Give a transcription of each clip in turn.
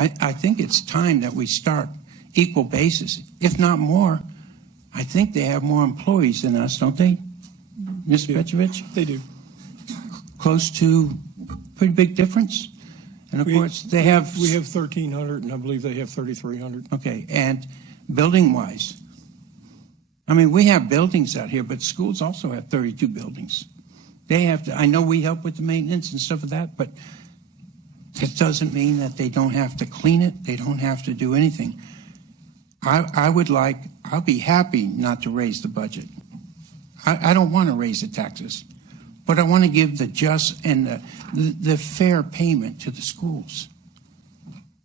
I think it's time that we start equal basis, if not more. I think they have more employees than us, don't they, Ms. Petrovich? They do. Close to pretty big difference. And of course, they have... We have 1,300, and I believe they have 3,300. Okay, and building-wise, I mean, we have buildings out here, but schools also have 32 buildings. They have to, I know we help with the maintenance and stuff of that, but it doesn't mean that they don't have to clean it. They don't have to do anything. I'll be happy not to raise the budget. I don't want to raise the taxes, but I want to give the just and the fair payment to the schools.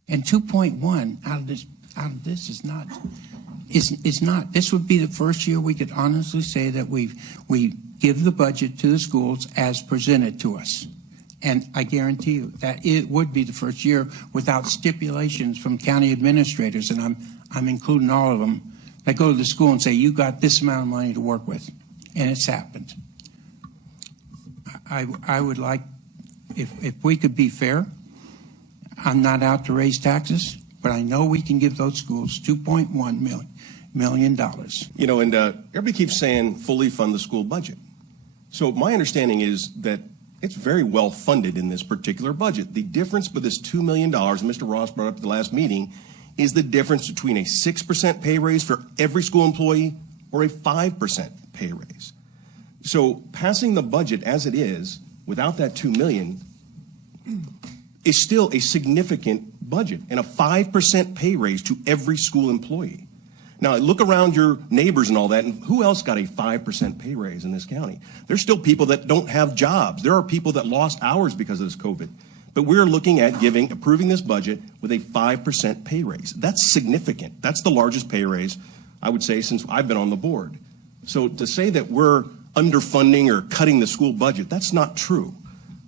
And 2.1 out of this is not. This would be the first year we could honestly say that we give the budget to the schools as presented to us. And I guarantee you that it would be the first year without stipulations from county administrators, and I'm including all of them, that go to the school and say, you got this amount of money to work with. And it's happened. I would like, if we could be fair, I'm not out to raise taxes, but I know we can give those schools $2.1 million. You know, and everybody keeps saying fully fund the school budget. So my understanding is that it's very well funded in this particular budget. The difference with this $2 million, and Mr. Ross brought up at the last meeting, is the difference between a 6% pay raise for every school employee or a 5% pay raise. So passing the budget as it is without that $2 million is still a significant budget and a 5% pay raise to every school employee. Now, look around your neighbors and all that, and who else got a 5% pay raise in this county? There's still people that don't have jobs. There are people that lost hours because of this COVID. But we're looking at approving this budget with a 5% pay raise. That's significant. That's the largest pay raise, I would say, since I've been on the board. So to say that we're underfunding or cutting the school budget, that's not true.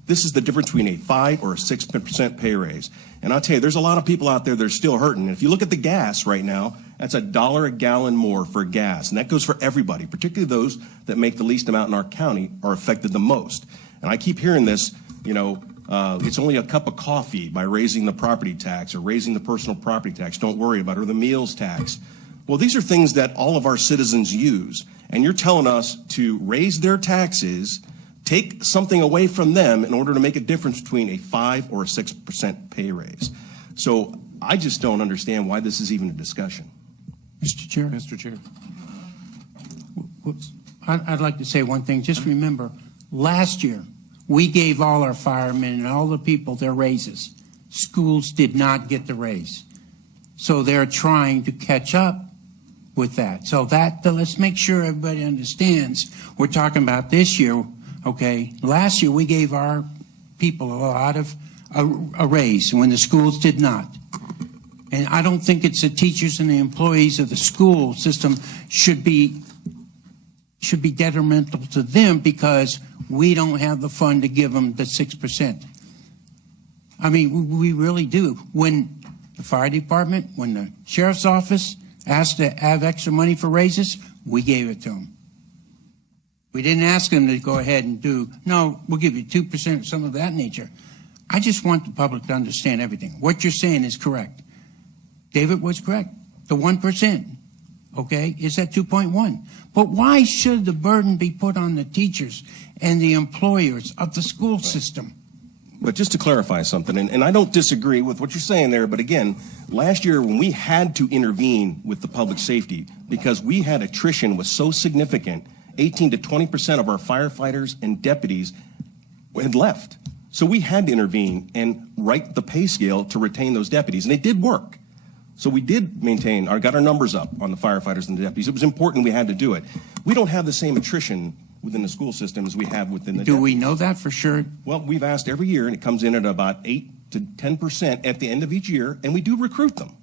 This is the difference between a 5 or a 6% pay raise. And I'll tell you, there's a lot of people out there that are still hurting. And if you look at the gas right now, that's $1 a gallon more for gas. And that goes for everybody, particularly those that make the least amount in our county are affected the most. And I keep hearing this, you know, it's only a cup of coffee by raising the property tax or raising the personal property tax. Don't worry about it, or the meals tax. Well, these are things that all of our citizens use. And you're telling us to raise their taxes, take something away from them in order to make a difference between a 5 or a 6% pay raise. So I just don't understand why this is even a discussion. Mr. Chair. Mr. Chair. I'd like to say one thing. Just remember, last year, we gave all our firemen and all the people their raises. Schools did not get the raise. So they're trying to catch up with that. So let's make sure everybody understands. We're talking about this year, okay? Last year, we gave our people a lot of a raise when the schools did not. And I don't think it's the teachers and the employees of the school system should be detrimental to them because we don't have the fund to give them the 6%. I mean, we really do. When the fire department, when the sheriff's office asked to have extra money for raises, we gave it to them. We didn't ask them to go ahead and no, we'll give you 2% or something of that nature. I just want the public to understand everything. What you're saying is correct. David was correct. The 1%, okay, is at 2.1. But why should the burden be put on the teachers and the employers of the school system? But just to clarify something, and I don't disagree with what you're saying there, but again, last year when we had to intervene with the public safety because we had attrition was so significant, 18 to 20% of our firefighters and deputies had left. So we had to intervene and write the pay scale to retain those deputies, and it did work. So we did got our numbers up on the firefighters and the deputies. It was important we had to do it. We don't have the same attrition within the school system as we have within the Do we know that for sure? Well, we've asked every year, and it comes in at about 8 to 10% at the end of each year, and we do recruit them,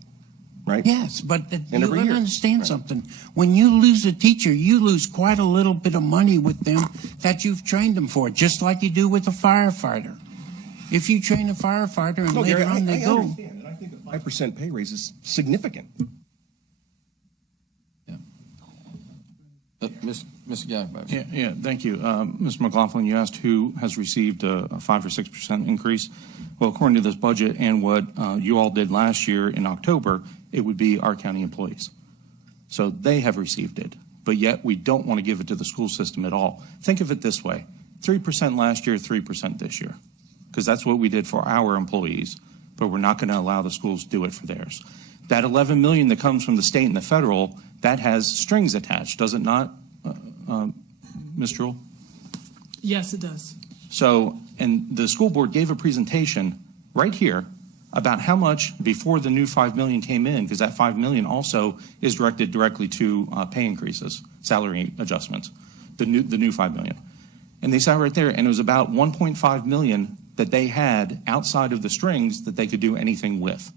right? Yes, but you got to understand right. something. When you lose a teacher, you lose quite a little bit of money with them that you've trained them for, just like you do with a firefighter. If you train a firefighter and later Gary, on they I go. understand, and I think a 5% pay raise is significant. Yeah. Mr. Yakabouski. Yeah, thank you. Mr. McLaughlin, you asked who has received a 5 or 6% increase. Well, according to this budget and what you all did last year in October, it would be our county employees. So they have received it, but yet we don't want to give it to the school system at all. Think of it this way, 3% last year, 3% this year, because that's what we did for our employees, but we're not going to allow the schools to do it for theirs. That $11 million that comes from the state and the federal, that has strings attached, does it not, Ms. Jewell? Yes, it does. So, and the school board gave a presentation right here about how much before the new $5 million came in, because that $5 million also is directed directly to pay increases, salary adjustments, the new $5 million. And they sat right there, and it was about $1.5 million that they had outside of the strings that they could do anything with.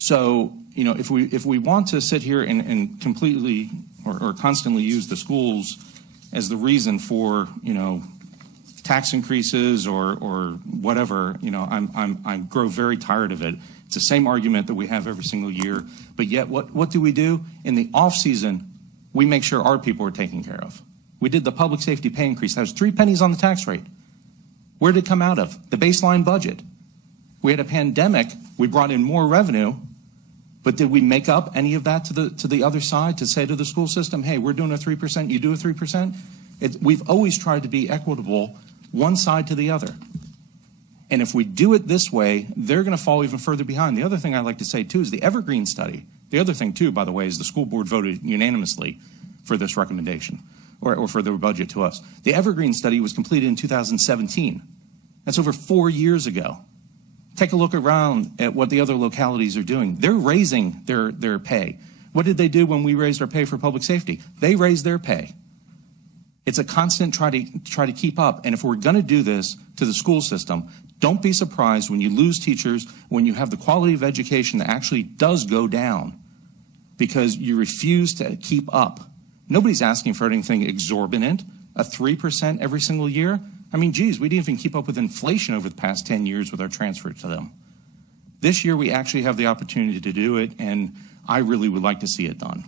So, you know, if we want to sit here and completely or constantly use the schools as the reason for, you know, tax increases or whatever, you know, I grow very tired of it. It's the same argument that we have every single year. But yet, what do? In the off season, we make sure our people are taken care of. We did the public safety pay increase. That was 3 pennies on the tax rate. Where did it come out of? The baseline budget. We had a pandemic. We brought in more revenue. But did we make up any of that to the other side to say to the school system, hey, we're doing a 3%, you do a 3%? We've always tried to be equitable, one side to the other. And if we do it this way, they're going to fall even further behind. The other thing I'd like to say, too, is the Evergreen study. The other thing, too, by the way, is the school board voted unanimously for this recommendation or for their budget to us. The Evergreen study was completed in 2017. That's over 4 years ago. Take a look around at what the other localities are doing. They're raising their pay. What did they do when we raised our pay for public safety? They raised their pay. It's a constant try to keep up. And if we're going to do this to the school system, don't be surprised when you lose teachers, when you have the quality of education that actually does go down because you refuse to keep up. Nobody's asking for anything exorbitant, a 3% every single year. I mean, geez, we didn't even keep up with inflation over the past 10 years with our transfer to them. This year, we actually have the opportunity to do it, and I really would like to see it done.